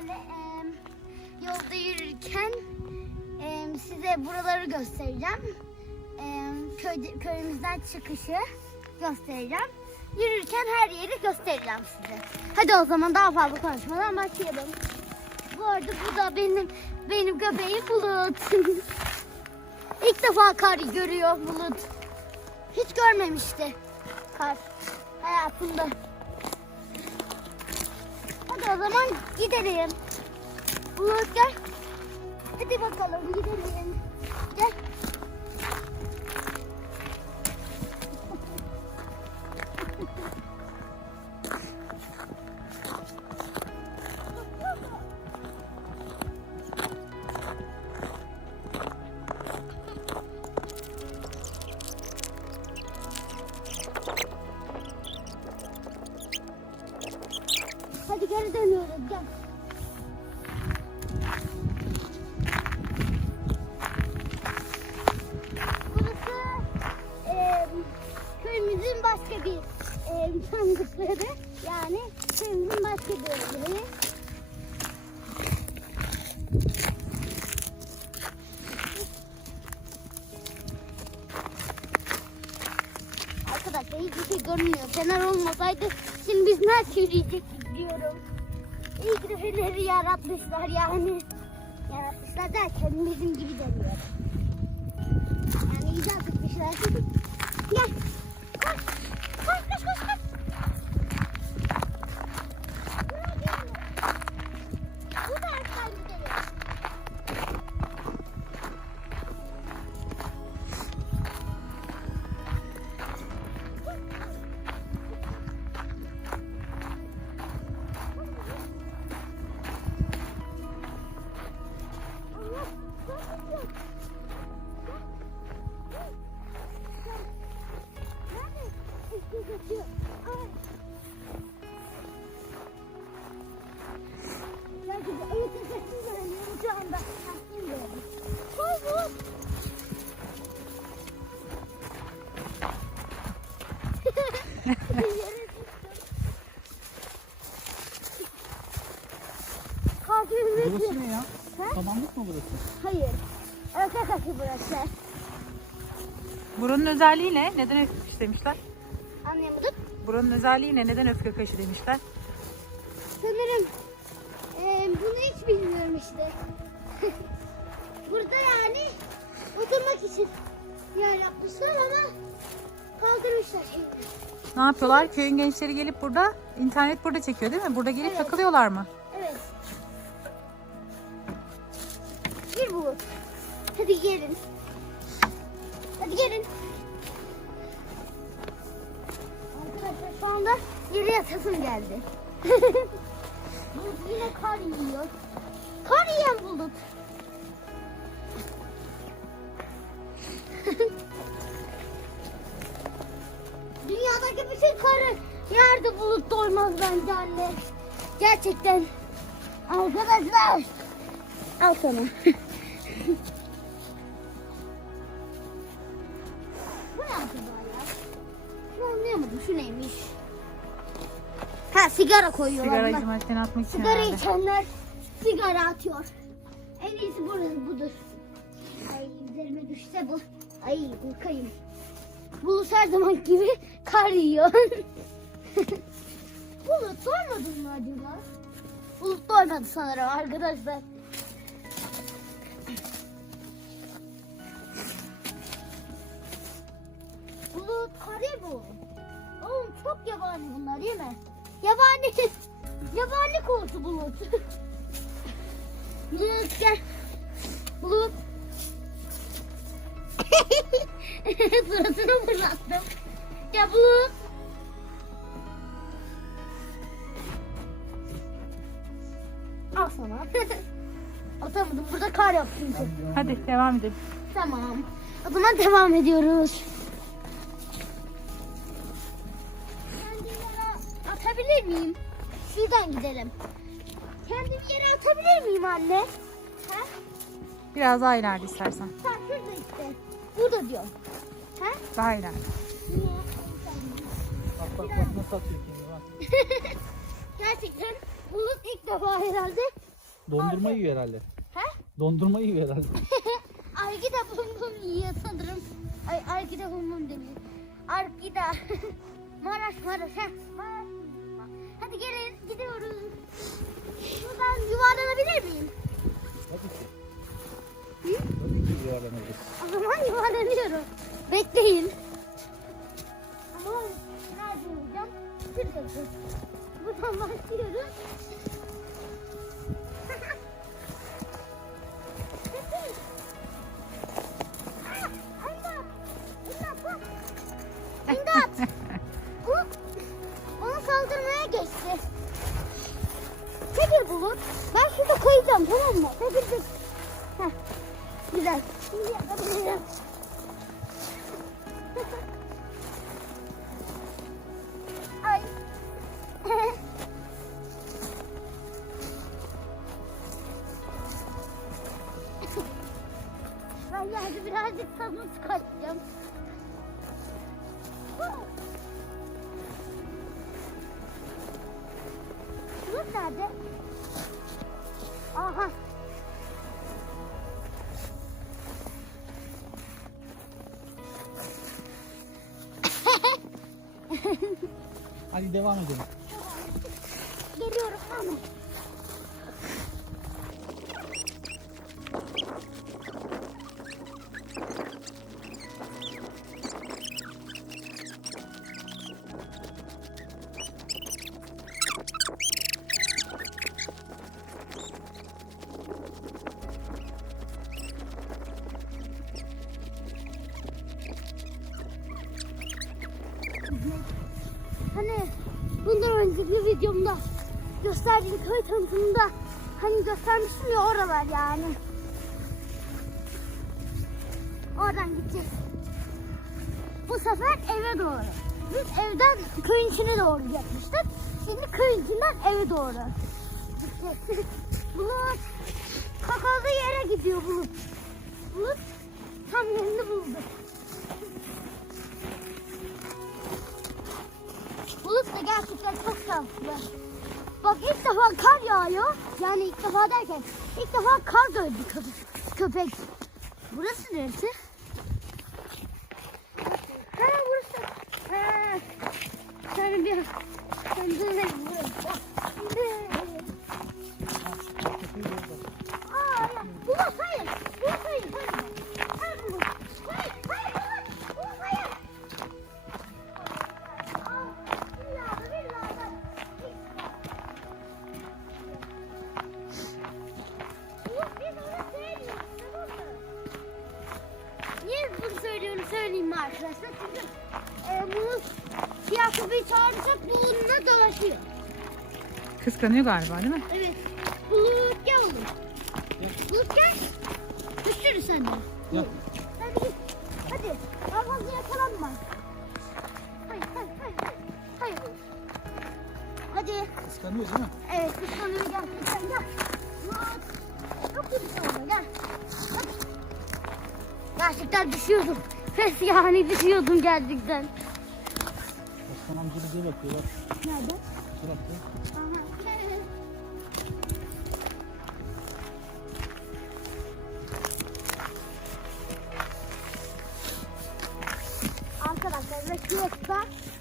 sizlerle em, yolda yürürken em, size buraları göstereceğim. Em, köy, köyümüzden çıkışı göstereceğim. Yürürken her yeri göstereceğim size. Hadi o zaman daha fazla konuşmadan başlayalım. Bu arada bu da benim benim göbeğim Bulut. İlk defa kar görüyor Bulut. Hiç görmemişti kar hayatında. Hadi o zaman gidelim. Bulut gel. Hadi bakalım gidelim. Gel. Arkadaşlar hiçbir şey görünmüyor. Fener olmasaydı şimdi biz nasıl yürüyecektik diyorum. İyi ki feneri yaratmışlar yani. Yaratmışlar derken bizim gibi demiyorum. Yani güzel tutmuşlar. Gel. Burası. Buranın özelliği ne? Neden öfke kaşı demişler? Anlayamadım. Buranın özelliği ne? Neden öfke kaşı demişler? Sanırım eee, bunu hiç bilmiyorum işte. Burada yani oturmak için yer yapmışlar ama kaldırmışlar şimdi. Ne yapıyorlar? Köyün gençleri gelip burada, internet burada çekiyor değil mi? Burada gelip Evet. takılıyorlar mı? Evet. Bir bu. Hadi gelin. Hadi gelin. Arkadaşlar şu anda yere yatasım geldi. Yine kar yiyor. Kar yiyen bulut. Dünyadaki bütün karı yerde bulut doymaz bence anne. Gerçekten. Arkadaşlar. Al sana. Şu neymiş? Ha sigara koyuyorlar. Sigarayı buna. madden atmak için Sigara herhalde. içenler sigara atıyor. En iyisi burası budur. Ay üzerime düşse bu. Ay korkayım. Bulut her zaman gibi kar yiyor. Bulut doymadın mı acaba? Bulut doymadı sanırım arkadaşlar. Bulut kare bu. Çok yabani bunlar değil mi? Yabani. Yabani kokusu bulut. bulut gel. Bulut. Suratına fırlattım. Ya bulut. Al sana. Atamadım. Burada kar yaptım. Hadi devam edelim. Tamam. O zaman devam ediyoruz. Atabilir miyim? Şuradan gidelim. Kendimi yere atabilir miyim anne? Ha? Biraz daha ileride istersen. Sen şurada işte. Burada diyor. Ha? Daha ileride. Niye? Bak bak bak nasıl atıyor kendini bak. Gerçekten Bulut ilk defa herhalde Dondurma yiyor herhalde. He? Dondurma yiyor herhalde. Argi de bum bum yiyor sanırım. Ay Argi de bum bum demiş. Argi de. Maraş Maraş. Heh. Maraş. Hadi gelin gidiyoruz. Buradan yuvarlanabilir miyim? Tabii ki. Hı? Tabii ki yuvarlanırız. O zaman yuvarlanıyorum. Bekleyin. Ama nerede olacağım? Şurada. Buradan başlıyoruz. Şurada koyacağım tamam mı? Çekil dur. Heh. Güzel. Şimdi yapabilirim. Ben yerde birazcık tadını çıkartacağım. Bulut nerede? Aha. Hadi devam edelim. Ya oralar yani. Oradan gideceğiz. Bu sefer eve doğru. Biz evden köyün içine doğru yapmıştık. Şimdi köyün içinden eve doğru. Bulut kakalı yere gidiyor Bulut. Bulut tam yerini buldu. Bulut da gerçekten çok şanslı. Bak ilk defa kar yağıyor. Yani ilk defa derken ilk defa kar gördü köpek. köpek. Burası neresi? Ha burası. Ha. Sen bir sen de burası. Arkadaşlar? Çünkü e, bunu siyah köpeği çağırırsak bu onunla dolaşıyor. Kıskanıyor galiba değil mi? Evet. Bulut gel oğlum. Bulut gel. Düşürüz sen de. Gel. Hadi git. Hadi. Daha fazla yakalanma. Hayır, hayır, hayır. Hayır. Hadi. Kıskanıyor değil mi? Evet, kıskanıyor. Gel. Bulut. İyi bir şey oldu. Gel. Hadi. Gerçekten düşüyordum. Pes yani düşüyordum gerçekten. Aslan amca bize bakıyor bak. Nerede? Aha. Arkadaşlar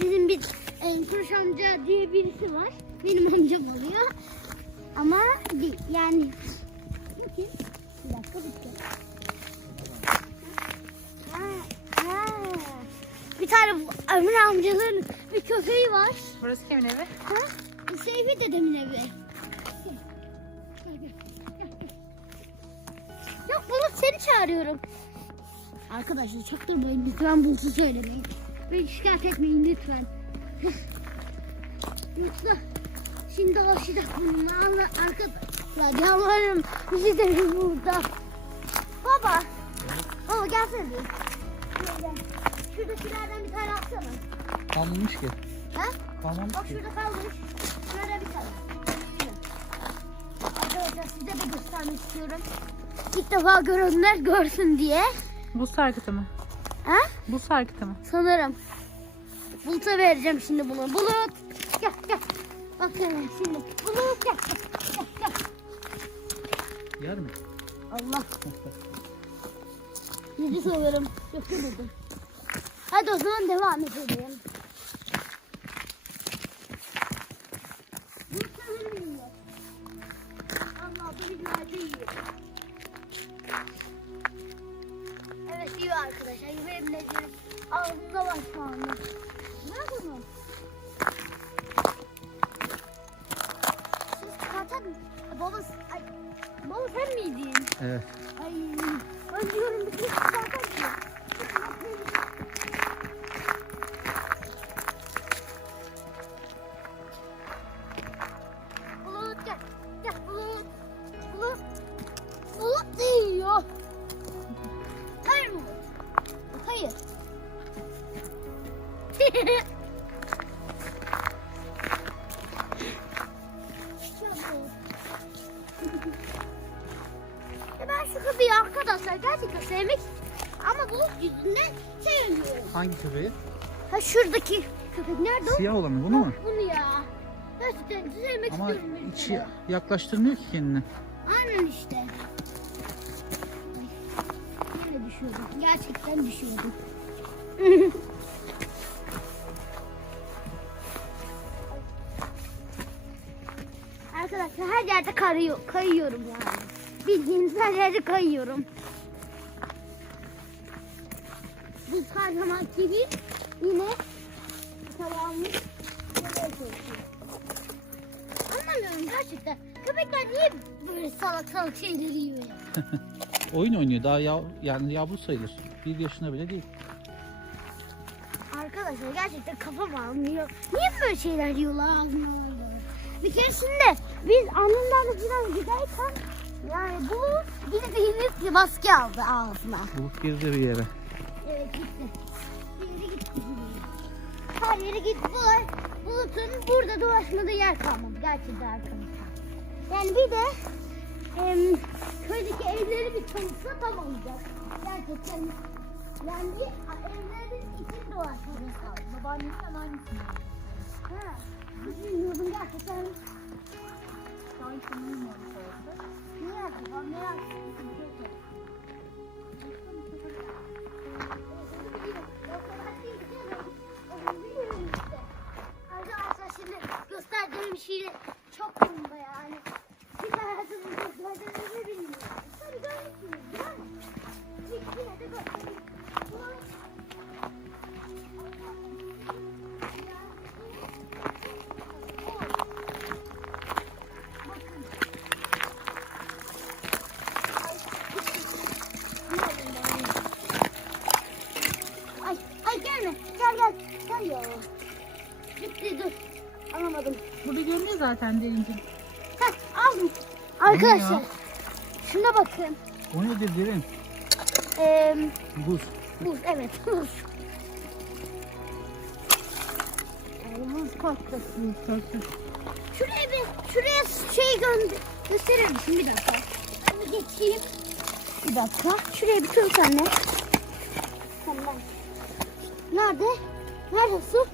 bizim bir e, Kuruş amca diye birisi var. Benim amcam oluyor. Ama değil yani bakayım. Bir dakika bitti. Ha, ha. Bir tane Ömür amcaların bir köpeği var. Burası kimin evi? Ha? Seyfi dedemin evi. Yok Bulut seni çağırıyorum. Arkadaşlar çaktırmayın lütfen Bulut'u söylemeyin. Beni şikayet etmeyin lütfen. Mutlu. Şimdi hoşçak bununla arkadaşlar yalvarırım. Bizi de burada. Baba. Baba gelsene gel. Şuradakilerden bir tane atsana. Kalmamış ki. Ha? Kalmamış Bak ki. şurada kalmış. Şurada bir tane. Arkadaşlar size de göstermek istiyorum. İlk defa görenler görsün diye. Bu sarkıtı mı? Ha? Bu sarkıtı mı? Sanırım. Bulut'a vereceğim şimdi bunu. Bulut. Gel gel. Bak şimdi. Bulut gel. Gel gel. Yer mi? Allah. Yedi sanırım. Yemedi. Hadi o zaman devam edelim. Allah bu illerde yiyor. Evet yiyor arkadaşlar. Benim de ağzında var şu anda. Ne bunu? Siz çıkartan Baba, ay, baba sen? Evet. Ben şu köpeği arkadaşlar gerçekten sevmek ama bulut yüzünden sevmiyorum. Hangi köpeği? Ha şuradaki köpek nerede o? Siyah olan mı? Bunu mu? Bunu ya. Gerçekten sevmek Ama istiyorum. bir içi yaklaştırmıyor ki kendini. Aynen işte. Ay, düşüyordum. Gerçekten düşüyordum. yerde kayıyor, kayıyorum yani. Bildiğiniz her yerde kayıyorum. Bu her zaman gibi yine çalışıyor. Anlamıyorum gerçekten. Köpekler niye böyle salak salak şeyleri yiyor ya? Oyun oynuyor. Daha yav, yani yavru sayılır. Bir yaşına bile değil. Arkadaşlar gerçekten kafam almıyor. Niye böyle şeyler yiyorlar ağzına Bir keresinde biz annemlerle biraz giderken yani bu bildiğiniz bir maske aldı ağzına. Bulut girdi bir yere. Evet gitti. Yere gitti. Her yere gitti. Bu Bulut'un burada dolaşmadığı yer kalmadı gerçekten arkadaşlar. Yani bir de em, köydeki evleri bir tanıtsa tam olacak. Gerçekten yani bir evlerin için dolaşmadığı kaldı. Babaannemden aynısını. Gösterdiğim şeyi çok bunda yani. Bir hayatımda gösterdiğimi bilmiyorum. Zaten derincim. Heh, aldım. Arkadaşlar. ya? Şuna bakın. O nedir derin? Ee, Buz. buz evet buz. Yani buz koktu. Şuraya bir şuraya şey gönder gösterir misin bir dakika? Ben bir geçeyim. Bir dakika. Şuraya bir koy anne. Tamam. Nerede? Nerede su?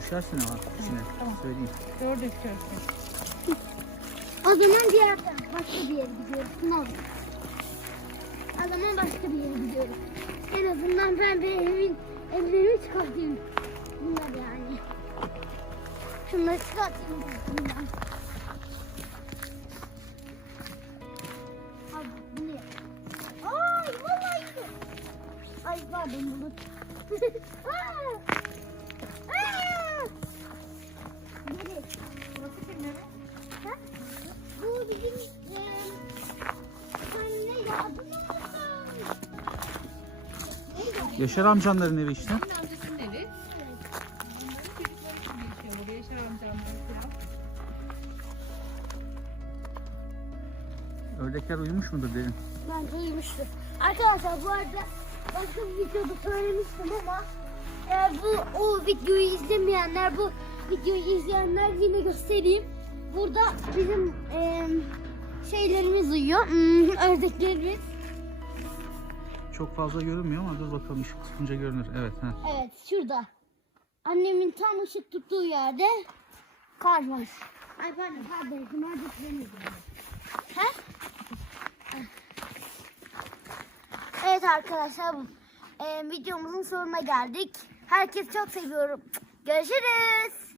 Düşersin ama içine. Tamam. Söyleyeyim. Gördük gördük. O zaman diğer başka bir yere gidiyoruz. Ne olur? O zaman başka bir yere gidiyoruz. En azından ben bir evin evlerimi çıkartayım. Bunlar yani. Şunları çıkartayım bundan. Al bunu ye. Ay vallahi. Ay pardon bulut. Aa! Yaşar amcanların evi işte. Senin amcasının evi. Bunların çocukları şimdi yaşıyor burada. Yaşar amcamları falan. Ördekler uyumuş mudur derin? Ben duymuştum. Arkadaşlar bu arada başka bir videoda söylemiştim ama eğer bu o videoyu izlemeyenler bu videoyu izleyenler yine göstereyim. Burada bizim eee, şeylerimiz uyuyor. Hmm, ördeklerimiz. Çok fazla görünmüyor ama dur bakalım ışık tutunca görünür. Evet. Heh. Evet şurada. Annemin tam ışık tuttuğu yerde kar var. Ay pardon pardon. Nerede tutulmuyor? Evet arkadaşlar e, videomuzun sonuna geldik. Herkes çok seviyorum. Görüşürüz.